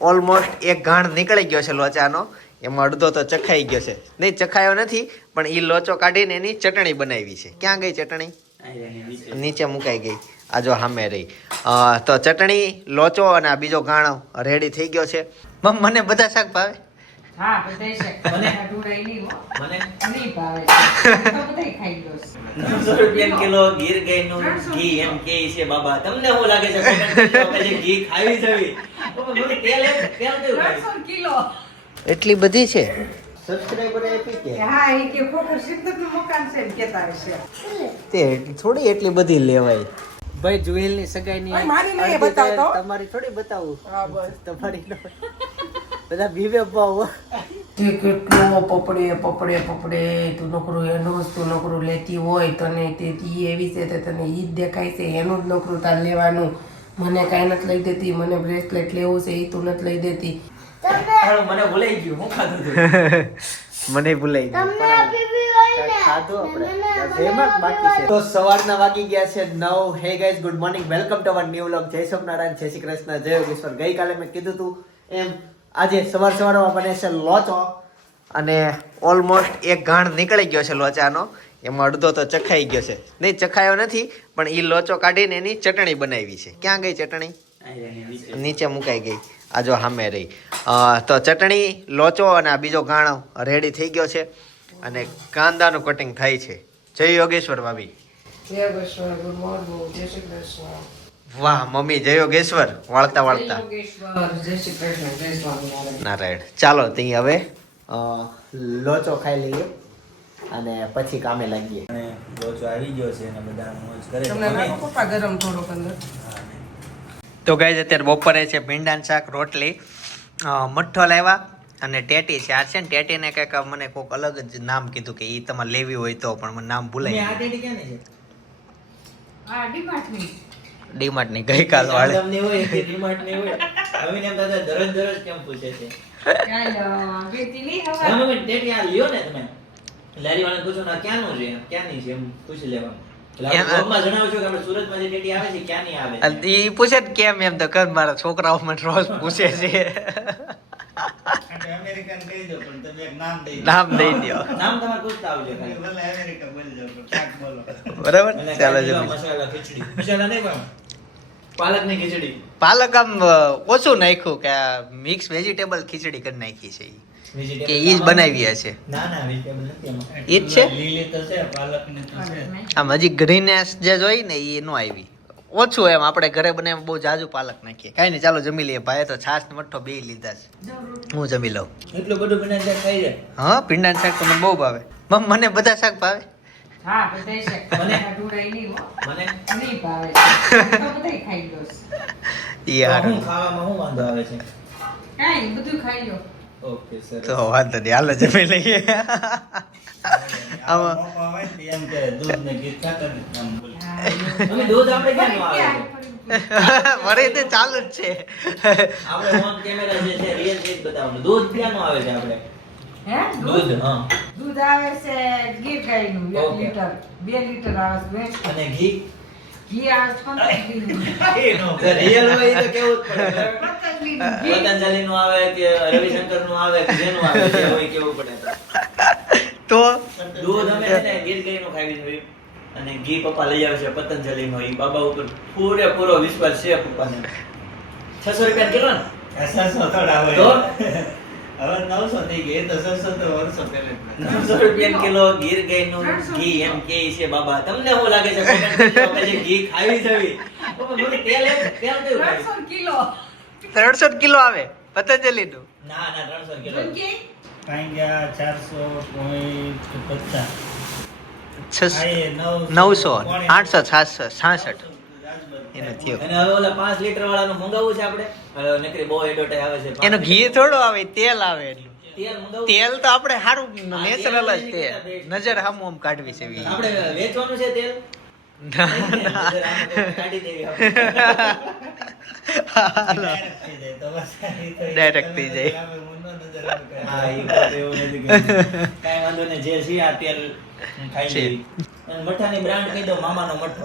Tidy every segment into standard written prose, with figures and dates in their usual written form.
Almost એક ગાંઠ નીકળી ગયો છે લોચાનો. એમાં અડધો તો ચખાઈ ગયો છે. નહીં ચખાયો નથી, પણ એ લોચો કાઢીને એની ચટણી બનાવી છે. ક્યાં ગઈ ચટણી? નીચે મુકાઈ ગઈ. આ જો સામે રહી. તો ચટણી, લોચો અને આ બીજો ગાણો રેડી થઈ ગયો છે. મને બધા શાક ભાવે. હા, બધાય શાક. મને ઢોળાઈ નહીં હો. મને નહીં ભાવે. તો બધાય ખાઈ લો. 300 રૂપિયા કિલો ગીર ગાયનું ઘી એમ કે છે બાબા. તમને શું લાગે છે આપણે જે ઘી ખાવી જવી? મને તેલ કેવું 300 કિલો. એટલી બધી છે. સબસ્ક્રાઇબર આપી કે હા, એ કે ફોકસ સિદ્ધતનું મકાન છે ને કેતા હશે. તે થોડી એટલી બધી લેવાય. ભાઈ જુએલ ની સગાઈ ની મારી નહીં બતાવતો. તમારી થોડી બતાવું. હા બસ તમારી બધા બીવે ભાવ. તે કેટલો પપડે તું નોકરું લેતી હોય તને તે એવી છે તે તને ઈ જ દેખાય છે એનું જ નોકરું તાર લેવાનું. મને કાંઈ નથી લઈ દેતી, મને બ્રેસલેટ લેવું છે એ તું નથી લઈ દેતી. મને ભૂલાઈ ગયું. હું ખાધું હતું? મને ભૂલાઈ ગયું. ખાધું આપણે બાકી છે. તો સવારના વાગી ગયા છે 9. Hey guys, good morning, welcome to our new vlog. જય સ્વામિનારાયણ, જય શ્રી કૃષ્ણ, જય યોગેશ્વર. ગઈકાલે મેં કીધું હતું એમ આજે સવારમાં બને છે લોચો અને ઓલમોસ્ટ એક ગાંઠ નીકળી ગયો છે લોચાનો. એમાં અડધો તો ચખાઈ ગયો છે. નહીં ચખાયો નથી, પણ એ લોચો કાઢીને એની ચટણી બનાવી છે. ક્યાં ગઈ ચટણી? નીચે મુકાઈ ગઈ. આ જો સામે રહી. તો ચટણી, લોચો અને આ બીજો ગાણો રેડી થઈ ગયો છે અને કાંદાનું કટિંગ થાય છે. જય યોગેશ્વર ભાભી. જય યોગેશ્વર, ગુડ મોર્નિંગ, જય શ્રી કૃષ્ણ. વાહ મમ્મી, જય યોગેશ્વર વાળતા વાળતા. જય યોગેશ્વર, જય શ્રી કૃષ્ણ, જય સ્વામિનારાયણ. નારાયણ. ચાલો ત્યાં હવે લોચો ખાઈ લઈએ અને પછી કામે લાગીએ. અને લોચો આવી ગયો છે અને બધા મોજ કરે છે. તમને નાખો પપ્પા ગરમ થોડોક અંદર. તો ગાઈઝ અત્યારે બપોરે છે ભીંડાનું શાક, રોટલી, મઠ્ઠો લાવ્યા અને ટેટી છે. આ છે ને ટેટીને કંઈક મને કોઈક અલગ જ નામ કીધું કે એ તમારે લેવી હોય તો, પણ મને નામ ભૂલાઈ આ ગયું. ટેટી ક્યાં છે? હા, ડીમાર્ટની. ડીમાર્ટની ગઈકાલ વાળે. ગામડાની હોય કે ડીમાર્ટની હોય. હવે એમ દાદા દરજ કેમ પૂછે છે? ચાલો, વેચી લઈ હવે. હા મમ્મી, ટેટી આ લ્યો ને તમે. લારી વાળાને પૂછો ને આ ક્યાંનું છે? ક્યાંની છે? એમ પૂછી લેવાનું. એટલે આપણે બ્લોગમાં જણાવજો કે આપણે સુરતમાં જે ટેટી આવે છે ક્યાંની આવે છે. એ પૂછે ને કેમ, એમ તો કર મારા છોકરાઓ મને રોજ પૂછે છે. અમેરિકન કહી દો પણ તમે એક નામ દઈ દો. નામ દઈ દો. નામ તમારે પૂછતા આવજો ખાલી. ભલે અમેરિકા બોલી જાવ પણ શાક બોલો. બરાબર. અને ચાલો કાજુ, જમી. મસાલા ખીચડી. મસાલા નહીં પણ પાલકની ખીચડી. પાલક આમ ઓછું નાખ્યું કે મિક્સ વેજીટેબલ ખીચડી કરી નાખી છે ઈ. કે ઈ જ બનાવી હશે. ના ના વેજીટેબલ નથી એમાં. ઈ જ છે. લીલી તો છે પાલકની તો છે. આમ હજી ગ્રીનેસ જે જોઈ ને એ નો આવી. ઓછું એમ આપણે ઘરે બને એમ બહુ જાજુ પાલક નાખીએ. કાંઈ નહીં, ચાલો જમી લઈએ. ભાઈ તો છાશ ને મઠ્ઠો બે લીધા છે. હું જમી લઉં. એટલું બધું બનાવીને ખાઈ જાય. હા, ભીંડાનું શાક તો મને બહુ ભાવે. મને બધા શાક ભાવે. હા, બધાય શાક. મને ઢોળાઈ નહીં હો. મને નહીં ભાવે. તો બધાય ખાઈ લો. યાર હું ખાવામાં શું વાંધો આવે છે? કાંઈ નહીં, બધું ખાઈ લો. Okay sir. તો વાંધો નહીં, હાલો જમી લઈએ. આમાં મોકો આવે ને એમ કે દૂધ ને ઘી ખાતા નથી આમ બોલે. અમે દૂધ આપણે ક્યાંનું આવે છે? વળી તે ચાલુ જ છે. આપણે ઓન કેમેરા જે છે રિયલ ચીજ બતાવવાનું. દૂધ ક્યાંનું આવે છે આપણે? હે? દૂધ હા. દૂધ આવે છે ગીર ગાયનું 1 ઓકે. લીટર, 2 લીટર આવે છે ભેંસ. અને ઘી? ઘી આવે છે 15 લીટર. તો રિયલ હોય એ તો કેવું જ પડે. 15 લીટર ઘી. પતંજલિનું આવે કે રવિશંકરનું આવે કે જેનું આવે જે હોય કેવું પડે. તો દૂધ અમે છે ને ગીર ગાયનું ખાવી જોઈએ. અને ઘી પપ્પા લઈ આવે છે પતંજલિનો. ઈ બાબા ઉપર પૂરેપૂરો વિશ્વાસ છે પપ્પાને. 600 રૂપિયા કિલો ને? 600 થોડા હોય. તો? હવે 900 થઈ ગઈ. એ તો 600 તો વર્ષો પહેલા જ. 900 રૂપિયા કિલો ગીર ગાયનું ઘી એમ કે છે બાબા. તમને શું લાગે છે આપણે જે ઘી ખાવી જવી? મને તેલ કેવું 300 કિલો. 300 કિલો આવે પતંજલિનું. ના ના 300 કિલો. ઘી. કાંઈ ગયા 400.50. 600 આ એ 900 800 766 એનો થયો. અને હવે ઓલા 5 લીટર વાળાનું મંગાવવું છે આપણે. હવે નકરી બહુ એડવર્ટાઈઝ આવે છે. એનો ઘી થોડો આવે, તેલ આવે એટલું. તેલ મંગાવવું. તેલ તો આપણે સારું નેચરલ જ તે નજર સામું આમ કાઢવી છે એવી. આપણે વેચવાનું છે તેલ. ના, નજર આમ કાઢી દેવી આપણે. હાલો. direct થઈ જાય તો બસ એ તો Direct થઈ જાય. તમે ઊંધો નથી અંદર એમ કહે. હા, ઈ પોતે એવું નથી કહેતું. કાંઈ વાંધો નહીં, જે છે આ તેલ ખાઈ લેવી. અને મઠાની બ્રાન્ડ કહી દઉં, મામાનો મઠો.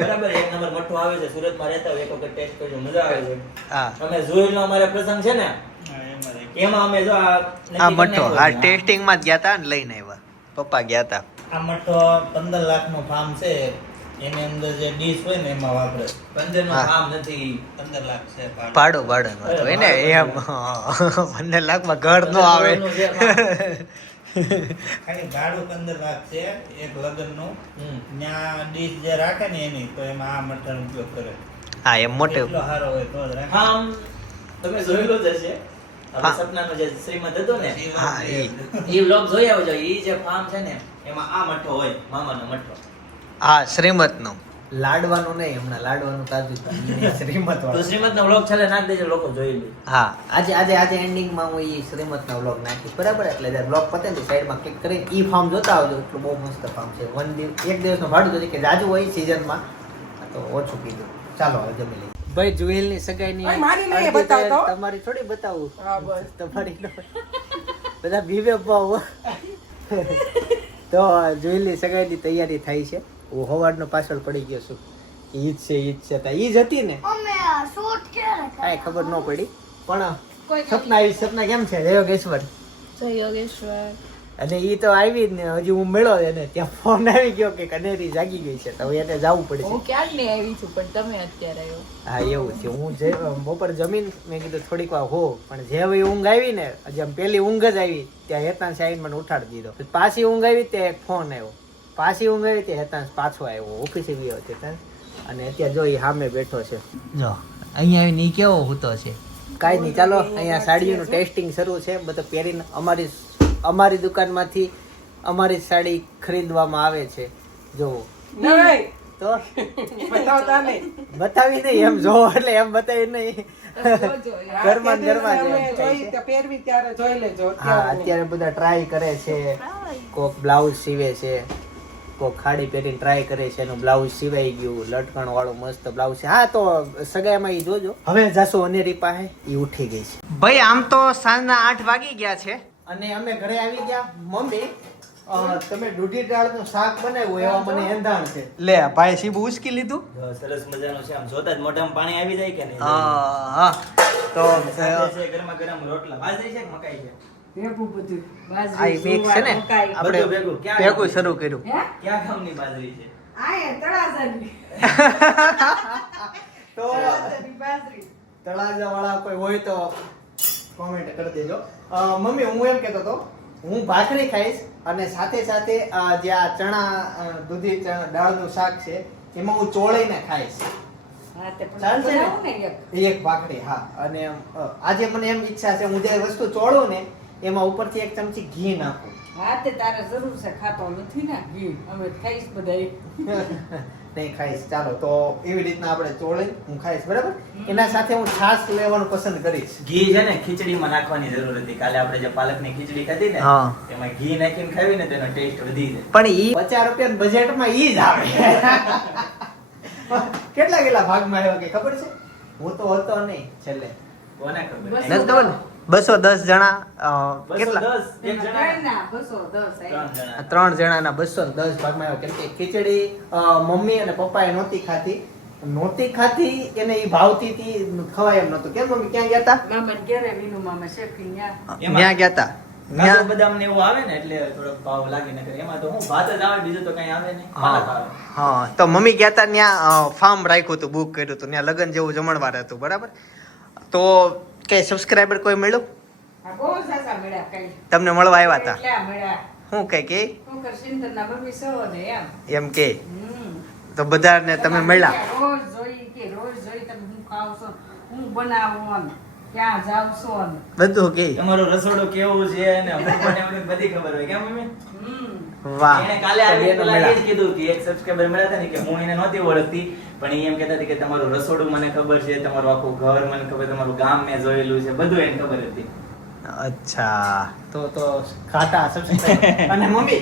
બરાબર, એક નંબર મઠો આવે છે. સુરતમાં રહેતા હોય, એક વખત ટેસ્ટ કરજો, મજા આવે છે. હા અમે જોઈનો અમારે પ્રસંગ છે ને, હા, એમાં રાખ્યું. એમાં અમે જો આ આ નક્કી મઠો કરી આ નાખ્યો છે. ટેસ્ટિંગ માં જ ગયા તા ને લઈને આવ્યા પપ્પા ગયા તા આ મઠો 15 લાખનો ફાર્મ છે. એની અંદર જે ડીશ હોય ને એમાં વાપરે. 15 નું હા. કામ નથી. 15 લાખ છે ભાડું. ભાડો તો એને એમ 15 લાખમાં ઘર નો આવે ઘરનું જે કામ. ખાલી ભાડું 15 લાખ છે એક લગ્નનું. હમ. ત્યાં ડીશ જે રાખે ને એની તો એમાં આ મઠનો ઉપયોગ કરે. હા એમ મોટે એટલો સારો હોય તો જ રાખે. ફાર્મ તમે જોયેલું જ હશે. આપણે હા. સપનાનો જે શ્રીમંત હતો ને, હા, ઈ. ઈ vlog જોઈ આવજો. ઈ જે ફાર્મ છે ને, એમાં આ મઠો હોય, મામાનો મઠો. હા શ્રીમત નો લાડવાનું નહીં હમણાં લાડવાનું તાજું શ્રીમત તો શ્રીમંતનો vlog છેલ્લે નાખી દેજો, લોકો જોઈ લે. હા આજે એન્ડિંગમાં હું ઈ શ્રીમતના વ્લોગ નાખીશ બરાબર એટલે જ્યારે વ્લોગ પતે ને સાઈડમાં ક્લિક કરીને ઈ ફાર્મ જોતા આવજો એટલું બહુ મસ્ત ફાર્મ છે એક દિવસનું ભાડું તો કે જાજુ હોય સિઝનમાં તો ઓછું કીધું ચાલો હવે જમી લઈએ ભાઈ જુએલની સગાઈની ભાઈ, મારી નહીં અડધી બતાવતો. તમારી થોડી બતાવું હા, બસ. તમારી ન. બધા બીવે ભાવ તો જુએલની સગાઈની તૈયારી થાય છે હું હવારનો પાછળ પડી ગયો છું કે ઈજ છે તો ઈજ હતી ને કાંઈ ખબર ન પડી પણ સપના કેમ છે જય યોગેશ્વર જય યોગેશ્વર. અને ઈ તો આવી જ ને હજી હું મળ્યો એને ત્યાં ફોન આવી ગયો કે કનેરી જાગી ગઈ છે તો હવે એને જવું પડશે હું ક્યારની આવી છું પણ તમે અત્યારે આવ્યો. હા એવું છે હું જે બપોર જમીન મેં કીધું થોડીક વાર હો પણ જે હવે ઊંઘ આવી ને હજી આમ પેલી ઊંઘ જ આવી ત્યાં હેતાંશ આવીને મને ઉઠાડી દીધો પછી પાછી ઊંઘ આવી ત્યાં એક ફોન આવ્યો પાછી ઊંઘ આવી ત્યાં હેતાંશ પાછો આવ્યો ઓફિસે ગયો છે અને અત્યારે જો ઈ સામે બેઠો છે જો અહીંયા આવીને ઈ કેવો હૂતો છે કાંઈ નહીં ચાલો અહીંયા સાડીઓનું ટેસ્ટિંગ શરૂ છે બધા પહેરીને અમારી દુકાનમાંથી અમારી સાડી ખરીદવામાં આવે છે જો નહીં તો બતાવતા નહીં. બતાવી નહીં એમ જો એટલે એમ બતાવી નહીં જોજો. ઘરમાં ને આ ઘરમાં જ અમે એમ થાય જોઈ છે. તો પહેરવી ત્યારે જોઈ લેજો હા અત્યારે બધા ટ્રાય કરે છે કોક બ્લાઉઝ સીવે છે કોક ખાડી પહેરીને ટ્રાય કરે છે એનું બ્લાઉઝ સિવાઈ ગયું લટકણ વાળું મસ્ત બ્લાઉઝ છે હા તો સગાઈમાં ઈ જોજો હવે જાસો અનેરી પાસે ઈ ઉઠી ગઈ છે ભાઈ આમ તો સાંજના 8 વાગી ગયા છે અને અમે ઘરે આવી ગયા મમ્મી તમે દૂધી દાળનું શાક બનાવ્યું એવા મને એંધાણ છે લે ભાઈ સીબુ ઉચકી લીધું જો સરસ મજાનો છે. આમ જોતા જ મોઢામાં પાણી આવી જાય કે નહીં? હા તો સાથે છે ગરમા ગરમ રોટલા. બાજરી છે કે મકાઈ છે? ભેગું બધું. આ મિક્સ છે ને આપણે બધું ભેગું. ક્યાં ભેગું શરૂ કર્યું હે? ક્યાં ગામની બાજરી છે? તળાજાની. તો બાજરી. તળાજા વાળા કોઈ હોય તો કોમેન્ટ કરી દેજો મમ્મી હું એમ કહેતો હતો હું ભાખરી ખાઈશ અને સાથે સાથે જે આ ચણા દૂધી ચણા દાળનું શાક છે એમાં હું ચોળીને ખાઈશ હા, તે પણ ચાલશે ને? બનાવું ને એક. એક ભાખરી હા અને આજે મને એમ ઈચ્છા છે હું જે વસ્તુ ચોળું ને એમાં ઉપરથી એક ચમચી ઘી નાખું હા, તે તારે જરૂર છે ખાતો નથી ને ઘી અમે ખાઈશ બધા નહીં ખાઈશ ચાલો તો એવી રીતના આપણે ચોળી હું ખાઈશ બરાબર એના સાથે હું છાશ લેવાનું પસંદ કરીશ ઘી છે ને ખીચડીમાં નાખવાની જરૂર હતી. કાલે આપણે જે પાલકની ખીચડી ખાધી ને, હા. એમાં ઘી નાખીને ખાવી ને તેનો ટેસ્ટ વધી જાય. પણ ઈ 50 રૂપિયા બજેટમાં ઈ જ આવે કેટલા ભાગમાં આવ્યો કે ખબર છે હું તો હતો નહીં છેલ્લે કોને ખબર? બસ. નથી ખબર ને 210 જણા કેટલા 210 એક જણા? ના 210 ત્રણ જણા. 3 જણાના 210 ભાગમાં આવ્યો કેમ કે ખીચડી મમ્મી અને પપ્પાએ નહોતી ખાધી એને ઈ ભાવતી હતી ખવાય એમ નહોતું કેમ મમ્મી ક્યાં ગયા હતા મામા ઘેરે વિનુ મામા શેફી ન્યા ત્યાં ગયા હતા કાજુ બદામ ને એવું આવે ને એટલે થોડોક ભાવ લાગે નકર એમાં તો હું ભાત જ આવે બીજું તો કઈ આવે નહીં. પાલક આવે. હા તો મમ્મી ગયા હતા ત્યાં ફાર્મ રાખ્યું હતું બુક કર્યું હતું ત્યાં લગ્ન જેવું જમણવાર હતું બરાબર તો કઈ સબસ્ક્રાઇબર કોઈ મળ્યું આ બહુ સાસા મળ્યા કઈ તમને મળવા આવ્યા હતા એટલા મળ્યા શું કઈ કે હું કર સિંધના મમ્મી સૌ ને એમ કે હમ તો બધાને તમે મળ્યા રોજ જોઈ તમે હું ખાવ છો હું બનાવું આમ ક્યાં જાવ છો આમ બધું કે તમારું રસોડું કેવું છે અને પપ્પાને એમને બધી ખબર હોય કેમ મમ્મી? હમ વાહ એને કાલે આવીને બેનો પેલા એ જ મળ્યા. કીધું કે એક સબસ્ક્રાઇબર મળ્યા હતા ને કે હું એને નહોતી ઓળખતી પણ એ એમ કહેતા હતા કે તમારું રસોડું મને ખબર છે, તમારું આખું ઘર મને ખબર, તમારું ગામ મેં જોયેલું છે, બધું એને ખબર હતી. અચ્છા તો ખાતા subscribe. અને મમ્મી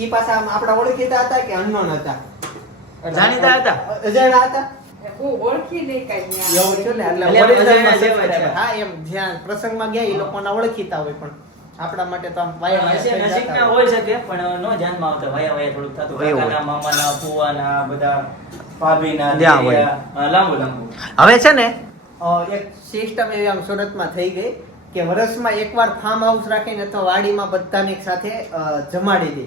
ઈ પાછા આપડા ઓળખીતા હતા કે અનનોન હતા જાણીતા હતા. અજાણ્યા હતા ખૂબ ઓળખી નહીં કાંઈ ન્યા. એવું છે ને એટલે એટલે original માં બધા જેવા subscriber. છે. હા એમ જ્યાં પ્રસંગમાં ગયા એ લોકોને ઓળખીતા હોય પણ આપણા માટે તો આમ વાયા હશે, વાયા થઈ નજીકના જતા હોય. હોઈ શકે પણ નો ધ્યાનમાં આવતા વાયા વાયા થોડુંક થતું એવું હોય. કાકાના મામાના ફુવાના બધા ભાભીના જ્યાં હોય. દિયરા, લાંબુ લાંબુ હવે છે ને એક સિસ્ટમ એવી આમ સુરતમાં થઈ ગઈ કે વર્ષમાં એકવાર ફાર્મ હાઉસ રાખીને અથવા વાડીમાં બધાને એક સાથે જમાડી દે.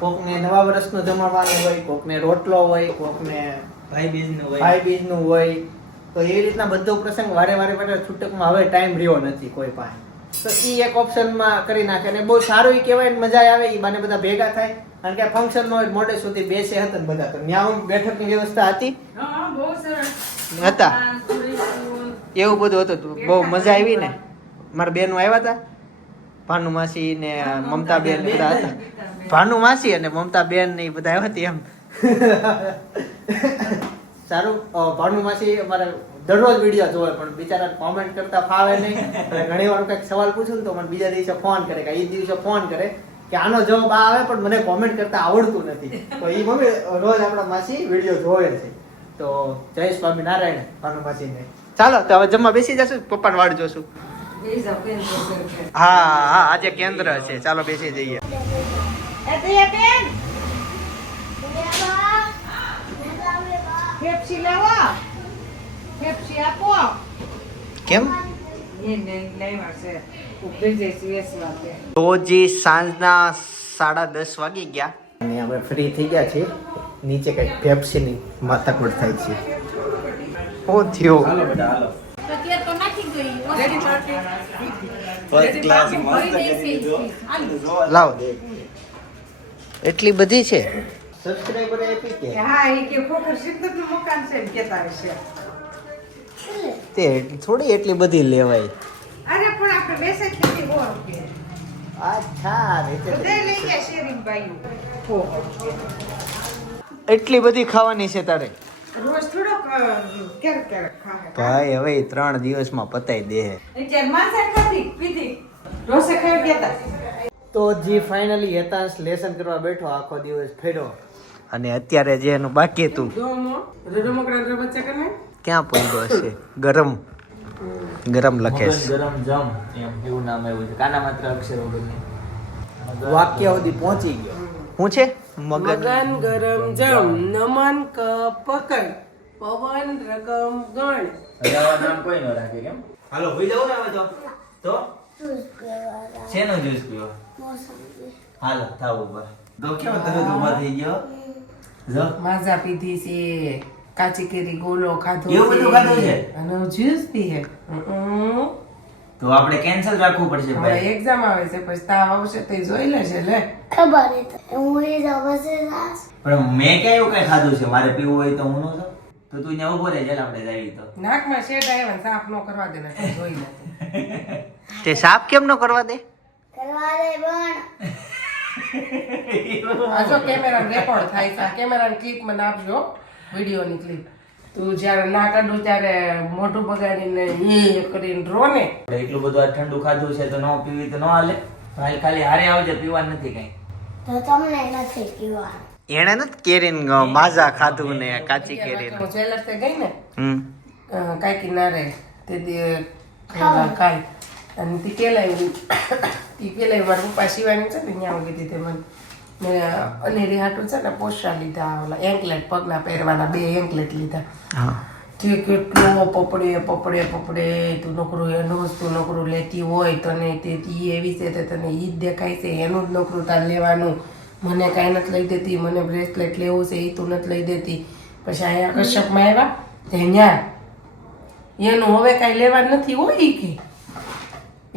કોકને નવા વર્ષનું જમાડવાનું હોય, કોકને રોટલો હોય, કોકને ભાઈ બીજનું હોય ભાઈ બીજનું હોય. તો એવી રીતના બધો પ્રસંગ વારે વારે છૂટકમાં હવે ટાઈમ રહ્યો નથી કોઈ પાસે. તો એ એક ઓપ્શનમાં કરી નાખે અને બહુ સારું ઈ કહેવાય ને મજા આવે. એ બાને બધા ભેગા થાય કારણ કે ફંક્શનમાં હોય મોડે સુધી બેસે હતા ને બધા. તો ત્યાં બેઠકની વ્યવસ્થા હતી હા, બહુ સરસ. હતા. પૂરી, એવું બધું હતું. બહુ મજા આવી ને. મારા બેનો આવ્યા હતા, ભાનુ માસી ને મમતા બેન બધા હતા. ભાનુ માસી અને મમતા બેન ને ઈ બધા આવ્યા હતા એમ. સારું. ભાનુ માસી અમારે દરરોજ વિડીયો જોવે પણ બિચારા કોમેન્ટ કરતા ફાવે નહીં. એટલે ઘણી વાર કંઈક સવાલ પૂછું ને તો મને બીજા દિવસે ફોન કરે કે એ દિવસે ફોન કરે કે આનો જવાબ આ આવે પણ મને કોમેન્ટ કરતા આવડતું નથી. તો એ મમ્મી રોજ આપણા માસી વિડીયો જોવે છે. તો જય સ્વામિનારાયણ ભાનુ માસીને. ચાલો તો હવે જમવા બેસી જશું, પપ્પાને વાડ જોશું. બેસી જાઓ, બેન, બેસી જાઓ. હા હા આજે કેન્દ્ર છે. ચાલો બેસી જઈએ. એ દયા બેન, પેપ્સી લાવો. પેપ્સી આપો. કેમ? એ નહીં લાવ્યા છે. ઉભી જઈશ વેસવા છે. તો જી સાંજના 10:30 વાગી ગયા અને આપણે ફ્રી થઈ ગયા છીએ. નીચે કઈક પેપ્સીની માથાકૂટ થાય છે. શું થયું? હાલો બેટા હાલો ફર્સ્ટ ક્લાસ લાવ એટલી બધી છે. સબસ્ક્રાઇબર આપી કે હા, એ કે ખોખર સિદ્ધપુરનું મકાન છે એમ કહેતા હશે. તે થોડી એટલી બધી લેવાય. અરે પણ આપણે બેસે જ નથી 100 રૂપિયા. અચ્છા બધા લઈ ગયા શેરીન બાયું. એટલી બધી ખાવાની છે તારે? રોજ થોડોક ક્યારેક ક્યારેક ખાય. ભાઈ હવે 3 દિવસમાં પતાઈ દે. અત્યારે માસા ખાધી પીધી ઢોસે ખાઈ ગયા તા. તો જી ફાઇનલી હેતાંશ લેસન કરવા બેઠો, આખો દિવસ ફેર્યો અને અત્યારે જે એનું બાકી હતું દોમો રમકડા વચ્ચે કરને ક્યાં પહોંચ્યો છે? ગરમ ગરમ લખે છે. ગરમ જમ એમ એવું નામ આવ્યું છે. કાના માત્ર અક્ષર વગરની. વાક્ય સુધી પહોંચી ગયો. શું છે? મગન મગન ગરમ જમ નમન ક પકડ પવન રકમ ગણ. હવે આવા નામ કોઈ ન રાખે કેમ? હાલો ભઈ જાવ ને હવે તો શેનો જ્યુસ પીવો? હાલો થાવ ઉપર. તો કેમ તરત ઊભા થઈ ગયો? જો માઝા પીધી છે, કાચી કેરી ગોલો ખાધો એવું બધું ખાધું છે? અને જ્યુસ પીએ. તો આપણે કેન્સલ રાખવું પડશે હવે ભાઈ. એક્ઝામ આવે છે પછી તાવ આવશે તે જોઈ લેશે લે. પણ મેં ક્યાં એવું કઈ ખાધું છે? મારે પીવું હોય તો હું ન જાઉં? તો તું ત્યાં ઉભો રહે ચાલ આપણે જઈએ તો. નાકમાં શેડ આવ્યા ને સાફ ન કરવા દે ને જોઈ લે. તે સાફ કેમ ન કરવા દે? આ જો કેમેરા રેકોર્ડ થાય છે. આ કેમેરાની ક્લિપ મને આપજો, વિડીયોની ક્લિપ. તું જ્યારે ના કાઢું ત્યારે મોઢું બગાડીને એ કરીને રો ને. આપણે એટલું બધું આ ઠંડુ ખાધું છે તો ન પીવી તો ન હાલે. ભાઈ ખાલી હારે આવજે, પીવાનું નથી કઈ. એને નથી કેરીન માઝા ખાધું ને કાચી કેરીન. હું જ્વેલર તે ગઈ ને કાંઈક ના રે તે કાંઈ અને તે પેલાય મારા પપ્પા શિવાની છે ને ત્યાં ગઈ હતી મને મેં અનેરી હાટું છે ને પોસ્ટા લીધા, ઓલા એન્કલેટ પગના પહેરવાના 2 એન્કલેટ લીધા. હા તે કેટલો પપડે તું નોકરું લેતી હોય તને તે એવી છે તે તને ઈ જ દેખાય છે એનું જ નોકરું તાર લેવાનું. મને કાંઈ નથી લઈ દેતી, મને બ્રેસલેટ લેવું છે એ તું નથી લઈ દેતી. પછી અહીંયા કશ્યપમાં આવ્યા તે ન્યા એનું હવે કાંઈ લેવા નથી હોય ઈ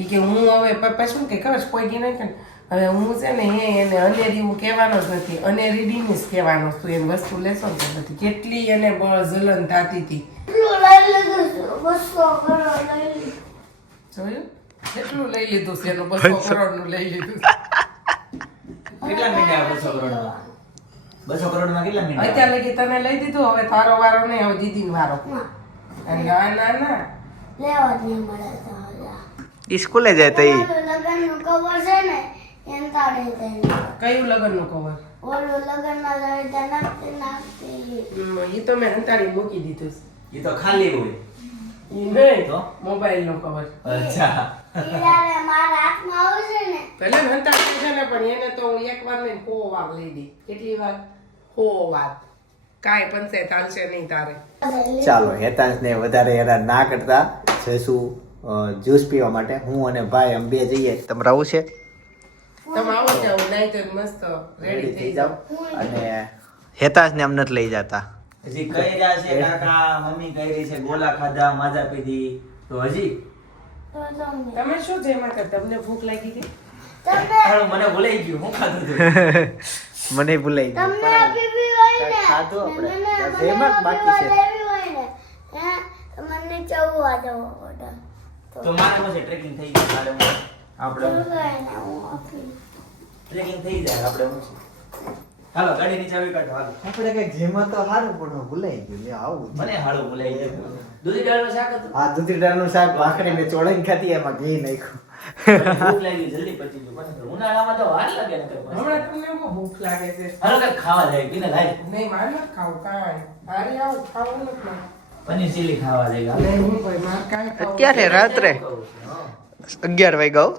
કે હું હવે પપ્પા શું કે ખબર કોઈ દી નહીં કે હવે હું છે ને એને અનેરી હું કહેવાનો જ નથી, અનેરી ડીની જ કહેવાનો છું. એમ વસ્તુ લેશો ને તો નથી કેટલી એને જલન થતી હતી. જોયું કેટલું લઈ લીધું છે એનું? 200 કરોડનું લઈ લીધું. કેટલા મહિના 200 કરોડમાં? 200 કરોડમાં કેટલા મહિના? અત્યારે લગી તને લઈ દીધું, હવે તારો વારો નહીં, હવે દીદીનો વારો. ના સ્કૂલે જાય તો ઈ કયું લગ્નનું કવર? એ તો મેં અંતાડી મૂકી દીધું. ઈ તો ખાલી હોય. ઈ નહીં તો? મોબાઈલ નો કવર અચ્છા. ભલે નતા છે ને પણ એને તો હું એક વાર નહીં 100 વાર લઈ દી. કેટલી વાર? 100 વાર. કાંઈ પંચાયત હાલશે નહીં તારે. ચાલો હેતાંશને વધારે હેરાન ના કરતા જઈશું જ્યુસ પીવા માટે. હું અને ભાઈ અમે બે જઈએ. તમારે આવું છે? તમે આવો જાઓ નહીં તો મસ્ત રેડી થઈ જાઓ. અને હેતાંશને અમ નથી લઈ જતા. હજી કઈ રહ્યા છે કાકા, મમ્મી કઈ રહી છે ગોલા ખાધા, માજા પીધી. તો હજી તમે શું જેમાં કે તમને ભૂખ લાગી ગઈ? હારું, મને ભૂલાઈ ગયું હું ખાધું હતું. મને ભૂલાઈ ગયું. પણ ખાધું આપણે જેમાં બાકી છે. તો મારે પછી ટ્રેકિંગ થઈ જાય. મારે આપણે ટ્રેકિંગ થઈ જાય આપણે હું છે. હાલો ગાડી ની ચાવી કાઢો હાલો. આપણે કઈક જેમાં તો સારું પણ ભૂલાઈ ગયું. લે આવું મને હાડું ભૂલાઈ ગયું. દૂધી દાળનું શાક હતું. આ દૂધી દાળનું શાક ભાખરીને ચોળાઈને ખાધી, એમાં ઘી નાખ્યું. ભૂખ લાગી જલ્દી પચી ગયું. પણ ઉનાળામાં તો વાર લાગે ને કંઈ. હમણાં તમને બહુ ભૂખ લાગે છે. હાલો કંઈક ખાવા જાય પીને લાય. નહીં મારે નથી ખાવું કાંઈ. હારી આવું ખાવું નથી. પનીર ચીલી ખાવા જાય. હાલો. નહીં હું ભાઈ મારે કાંઈ ખાવું અત્યારે રાત્રે હા. 11 વાગ્યા.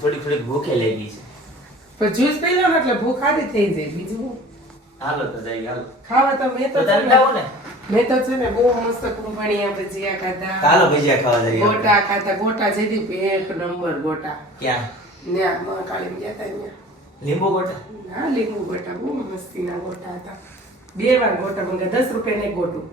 થોડી થોડી ભૂખે લાગી છે. પણ જ્યુસ પી લો ને એટલે ભૂખ આડી થઈ જાય. બીજું હું હાલો તો જાય હાલો. ખાવા તો મેં તો તો તમે લાવો ને. મેં તો છે ને બહુ મસ્ત કુંભણિયા ભજીયા ખાધા, હાલો ભજીયા ખાવા જઈએ. ગોટા ખાધા. ગોટા જેથી એક નંબર ગોટા. ક્યાં? ત્યાં મહાકાળી ગયા હતા ત્યાં. લીંબુ ગોટા? હા લીંબુ ગોટા બહુ મસ્તીના ગોટા હતા. 2 વાર ગોટા મંગા 10 રૂપિયાનું એક ગોટું.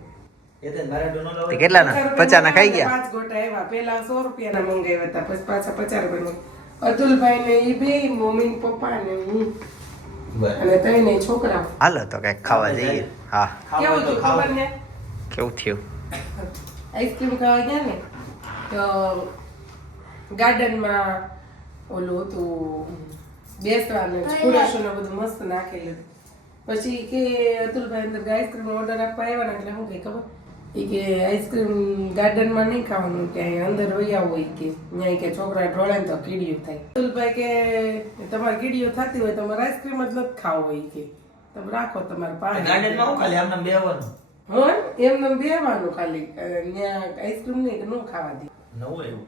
એ તો મારા ડોનો લાવો. કેટલાના? 50 ના ખાઈ ગયા? 5 ગોટા એવા પેલા 100 રૂપિયાના મંગાવ્યા હતા, પછી પાછા 50 રૂપિયાના. અતુલભાઈ ને એ બે મમ્મી ને પપ્પા ને હું બરાબર. અને ત્રણે છોકરા. હાલો તો કઈક ખાવા જઈએ. હા, કેવું હતું ખબર ને? કેવું થયું? આઈસ્ક્રીમ ખાવા ગયા ને તો ગાર્ડનમાં ઓલું હતું બેસવાનું ખુરાશોને બધું મસ્ત નાખેલું હતું. પછી કે અતુલભાઈ અંદર આઈસ્ક્રીમ ઓર્ડર આપવા આવ્યા ને એટલે હું કઈ ખબર એ કે આઈસ્ક્રીમ ગાર્ડનમાં નહીં ખાવાનું કે અંદર વહી આવો કે ત્યાં કે છોકરા ઢોળે ને તો કીડીયું થાય. અતુલભાઈ કે તમારે કીડીયું થતી હોય તમારે આઈસ્ક્રીમ જ નથી ખાવું હોય કે તમે રાખો તમારે પાસે ગાર્ડનમાં હું ખાલી આમને બેહવાનું. હા એમને બેવાનું ખાલી ત્યાં આઈસ્ક્રીમ નહીં કે ન ખાવા દે. નવું એવું.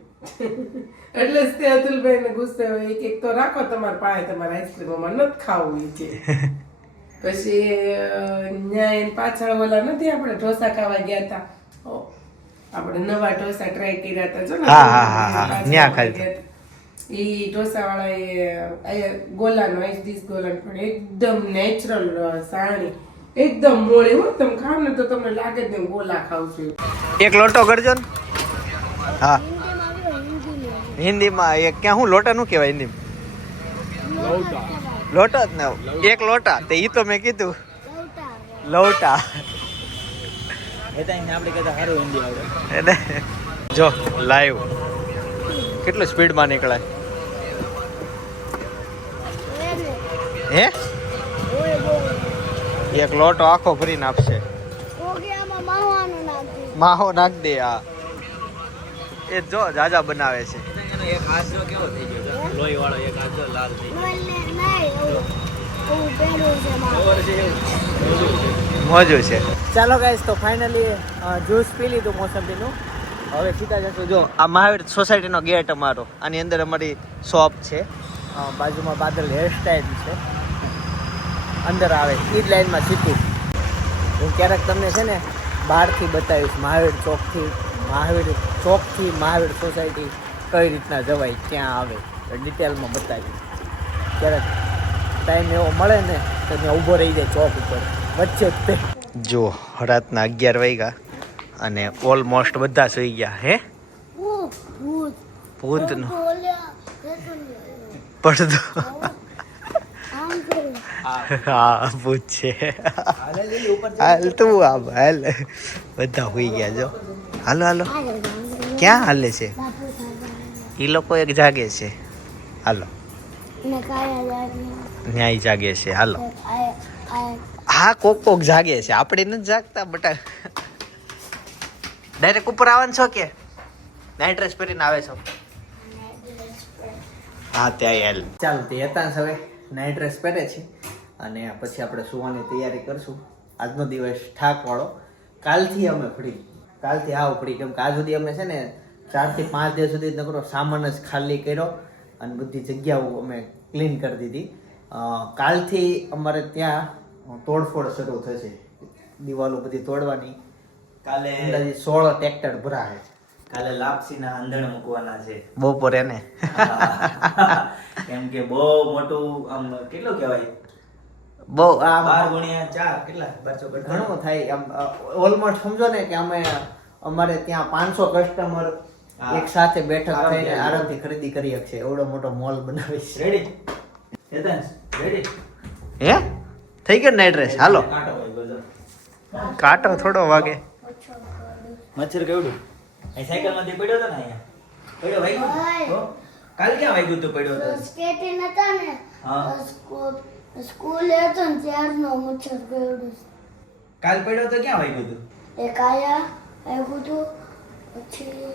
એટલે જ તે અતુલભાઈ ને ગુસ્સે હોય એક તો રાખો તમારા પાસે તમારે આઈસ્ક્રીમ અમારે નથી ખાવું હોય કે પછી ત્યાં પાછળ ઓલા નથી આપણે ઢોસા ખાવા ગયા હતા. આપણે નવા ઢોસા ટ્રાય કર્યા હતા જો ને ન્યા ખાધા. ઈ ઢોસા વાળા એ ગોલાનો ડીશ ગોલાનો પણ એકદમ નેચરલ સાણી એકદમ મોળી હો. તમે ખાવ ને તો તમને લાગે જ નહીં ગોલા ખાવ છું. એક લોટો કરજો ને. હા હિન્દીમાં એક ક્યાં હું લોટા નું કહેવાય હિન્દીમાં? લોટો જ ને. એક લોટા તે ઈ તો મેં કીધું લોટા. એ તો આપણે કહેતા સારું હિન્દી આવડે. એને જો લાઈવ કેટલું સ્પીડમાં નીકળાય. હે એક લોટો આખો ભરીને આપશે. માહો નાખ દે. આ એ જો જાજા બનાવે છે. એક હાથ જો કેવો થઈ ગયો છે. લોહી વાળો એક હાથ જો લાલ થઈ મોજું છે. ચાલો ગાઈસ તો ફાઇનલી જ્યુસ પી લીધું મોસંબીનું. હવે સીધા જશું જો આ મહાવીર સોસાયટીનો ગેટ અમારો. આની અંદર અમારી શોપ છે. બાજુમાં બાદલ હેરસ્ટાઈલ છે. અંદર આવે એ જ લાઈનમાં સીધું. હું ક્યારેક તમને છે ને બહારથી બતાવીશ મહાવીર ચોકથી મહાવીર સોસાયટી કઈ રીતના જવાય ક્યાં આવે ડિટેલમાં બતાવીશ. ક્યારેક ટાઈમ એવો મળે ને તો ત્યાં ઊભો રહી જાય ચોક ઉપર વચ્ચે જ તે. જો રાતના 11 વાગ્યા અને ઓલમોસ્ટ બધા સુઈ ગયા. હે ભૂતનો પડદો. હા ભૂત છે. હાલ તું આમ હાલ. બધા સુઈ ગયા જો. હાલો હાલો ક્યાં હાલે છે? એ લોકો એક જાગે છે. હાલો ન્યાય જાગે છે. હાલો હા કોક જાગે છે. આપણે નથી જાગતા બટા. ડાયરેક્ટ ઉપર આવવાનું છો કે નાઇટ ડ્રેસ પહેરીને આવે છો? હા ત્યાં યાર ચાલો તે હતા હવે નાઇટ ડ્રેસ પહેરે છે અને પછી આપણે સુવાની તૈયારી કરશું. આજનો દિવસ ઠાક વાળો. કાલથી અમે ફ્રી કાલથી આવ પડી, કેમ કે આજ સુધી અમે છે ને 4 થી 5 દિવસ સુધી નકરો સામાન જ ખાલી કર્યો અને બધી જગ્યાઓ અમે ક્લીન કરી દીધી. કાલથી અમારે ત્યાં તોડફોડ શરૂ થશે, દિવાલો બધી તોડવાની. કાલે અંદાજે 16 ટ્રેક્ટર ભરાય. કાલે લાપસીના આંધણ મૂકવાના છે બપોરે ને કેમ કે બહુ મોટું આમ કેટલું કહેવાય, બહુ 12 ગુણ્યા 4 કેટલા 12 ઘણું થાય. આમ ઓલમોસ્ટ સમજો ને કે અમારે ત્યાં 500 કસ્ટમર એક સાથે બેઠક થઈને આરામથી ખરીદી કરી શકશે એવડો મોટો મોલ બનાવીશ. રેડી હેતન રેડી હે થઈ ગયો નાઈટ રેસ. હાલો કાંટો ભાઈ બોલો કાંટો થોડો વાગે. મચ્છર કેવડું અહીં સાયકલ માંથી પડ્યો હતો ને અહીંયા પડ્યો વાગ્યું તો કાલ ક્યાં વાગ્યું તું પડ્યો હતો સ્કેટિંગ હતા ને હા સ્કૂલ હતો ને ત્યારનો મચ્છર ગયો. કાલ પડ્યો તો ક્યાં વાગ્યું તું એક આયા આવ્યું હતું, પછી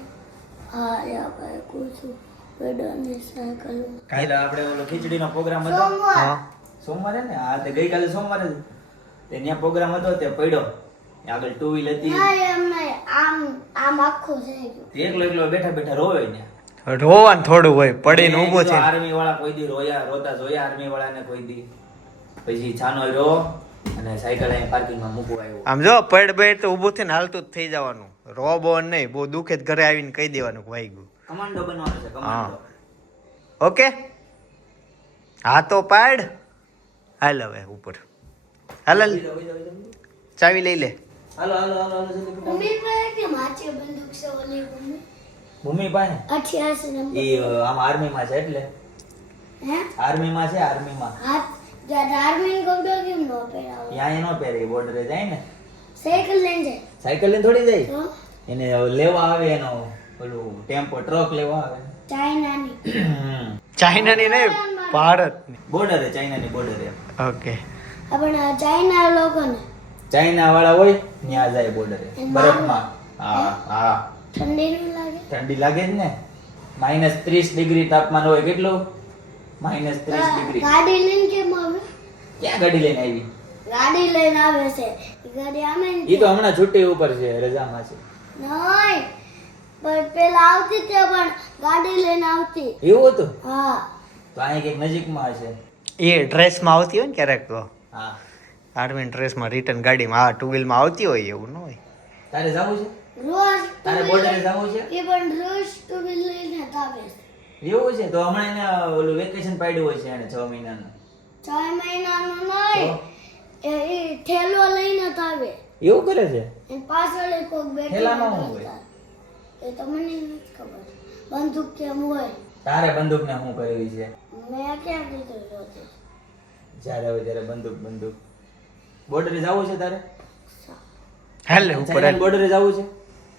આયા આવ્યું હતું પેડાની સાયકલ. કાલે આપણે ઓલો ખીચડીનો પ્રોગ્રામ હતો સોમવાર સોમવારે ને હા તે ગઈકાલે સોમવારે જ તે ત્યાં પ્રોગ્રામ હતો તે પડ્યો આગળ ટુ વ્હીલ હતી ના એમ નહીં, આમ આખું થઈ ગયું. તે એકલો બેઠા બેઠા રોવે ને રોવાનું થોડું હોય, પડીને ઊભો છે. આર્મી વાળા કોઈ દી રોતા જોયા આર્મી વાળાને કોઈ દી. પછી છાનો રો અને સાયકલ અહીં પાર્કિંગમાં મૂકવા આવ્યો. આમ જો પડ તો ઊભું થઈને હાલતું જ થઈ જવાનું. રોબો નહીં, બહુ દુખે ઘરે આવીને કહી દેવાનું કે વાગ્યું. કમાન્ડો બનવાનો છે કમાન્ડો. ઓકે હા તો પાડ હાલ હવે ઉપર હાલ ચાવી લઈ લે. હાલો હાલો હાલો હાલો જલ્દી ફટાફટ. મમ્મી પાસે કે માચે બંદૂક છે ઓલી મમ્મી ભૂમિ પાસે 88 નંબર. એ આમ આર્મીમાં છે એટલે હે આર્મીમાં છે આર્મીમાં હાથ જ્યાં આર્મી કપડો કેમ નો પહેરાવો? ત્યાં એનો પહેરે બોર્ડરે જાય ને સાયકલ લઈને જાય સાયકલ લઈને થોડી જાય તો એને લેવા આવે એનો પેલું ટેમ્પો ટ્રક લેવા આવે ચાઇનાની ચાઇનાની નહીં, ભારતની. બોર્ડરે ચાઇનાની બોર્ડરે ઓકે આપણે ચાઇના લોકોને ચાઇના વાળા હોય ત્યાં જાય બોર્ડરે બરફમાં. હા હા ઠંડી ન લાગે? ઠંડી લાગે જ ને -30 ડિગ્રી તાપમાન હોય. કેટલું -30 ડિગ્રી. ગાડી લઈને કેમ આવે? ક્યાં ગાડી લઈને આવી ગાડી લઈને આવે છે. ગાડી આમે ને ઈ તો હમણાં છુટ્ટી ઉપર છે રજામાં છે નહીં, પણ પેલા આવતી તે પણ ગાડી લઈને આવતી. એવું હતું હા તો અહીં કંઈક નજીકમાં હશે. એ ડ્રેસમાં આવતી હોય ને ક્યારેક તો હા આર્મી ડ્રેસમાં રિટર્ન ગાડીમાં આ ટુ વ્હીલમાં આવતી હોય એવું ન હોય. તારે જવું છે રોજ તારે બોર્ડરે જવું છે એ પણ રોજ ટુ વ્હીલ લઈને જ આવે છે. એવું છે તો હમણાં એને ઓલું વેકેશન પાડ્યું હોય છે એને 6 મહિનાનું 6 મહિનાનું નહીં, એ થેલો લઈને જ આવે. એવું કરે છે અને પાછળ એક કોક બેઠો થેલામાં શું હોય? એ તો મને નથી ખબર. બંદૂક કેમ હોય તારે બંદૂકને શું કરવી છે મેં ક્યાં કીધું જોતી. જ્યારે હોય ત્યારે બંદૂક બોર્ડરે જવું છે તારે હાલ ઉપર હાલ. બોર્ડરે જવું છે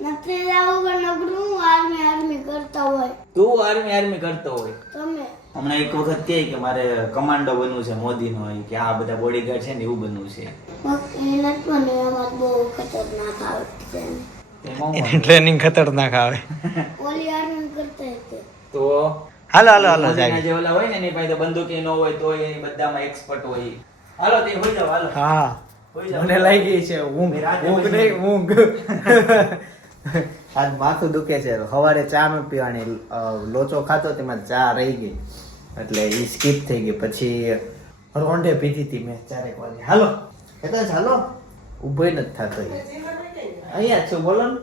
નથી જવું પણ નબળું આર્મી કરતા હોય તું આર્મી કરતો હોય. તમે. હમણાં એક વખત કહે કે મારે કમાન્ડો બનવું છે મોદીનો હોય કે આ બધા બોડીગાર્ડ છે ને એવું બનવું છે. એ નથી મને એમાં બહુ ખતરનાક આવે છે. તેમાં હું એની ટ્રેનિંગ ખતરનાક આવે. ઓલી આર્મી કરતા હતી. તો હાલો હાલો હાલો મોદીના જાય. જે ઓલા હોય ને એની પાસે બંદૂકી ન હોય તો એ બધામાં એક્સપર્ટ હોય. હાલો તે હોઈ જાવ હાલો હા હોઈ જાવ. મને લાગી છે ઊંઘ નહીં ઊંઘ. આજ માથું દુખે છે. સવારે ચા ન પીવાની, લોચો ખાતો તેમાં ચા રહી ગઈ એટલે એ સ્કીપ થઈ ગઈ. પછી રોંઢે પીધી હતી મેં 4 વાગે. હાલો એટલે ચાલો ઊભો નથી થતો. અહીંયા જ છું બોલો ને.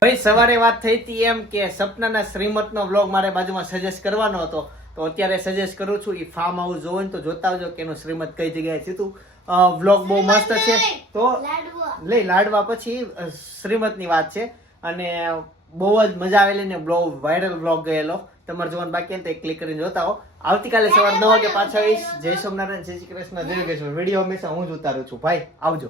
ભાઈ સવારે વાત થઈ હતી એમ કે સપનાના શ્રીમતનો વ્લોગ મારે બાજુમાં સજેસ્ટ કરવાનો હતો, તો અત્યારે સજેસ્ટ કરું છું. એ ફાર્મ હાઉસ જોવો ને તો જોતા આવજો કે એનું શ્રીમત કઈ જગ્યાએ થયું. વ્લોગ બહુ મસ્ત છે. તો લાડવા. લઈ લાડવા પછી શ્રીમતની વાત છે અને બહુ જ મજા આવેલી ને બહુ વાયરલ વ્લોગ ગયેલો. તમારે જોવાનું બાકી હોય તો ક્લિક કરીને જોતા હો. આવતીકાલે સવારે 9 વાગે પાછા આવીશ. જય સોમનારાયણ, જય શ્રી કૃષ્ણ, જય યોગેશ્વર. વિડીયો હંમેશા હું જ ઉતારું છું ભાઈ. આવજો.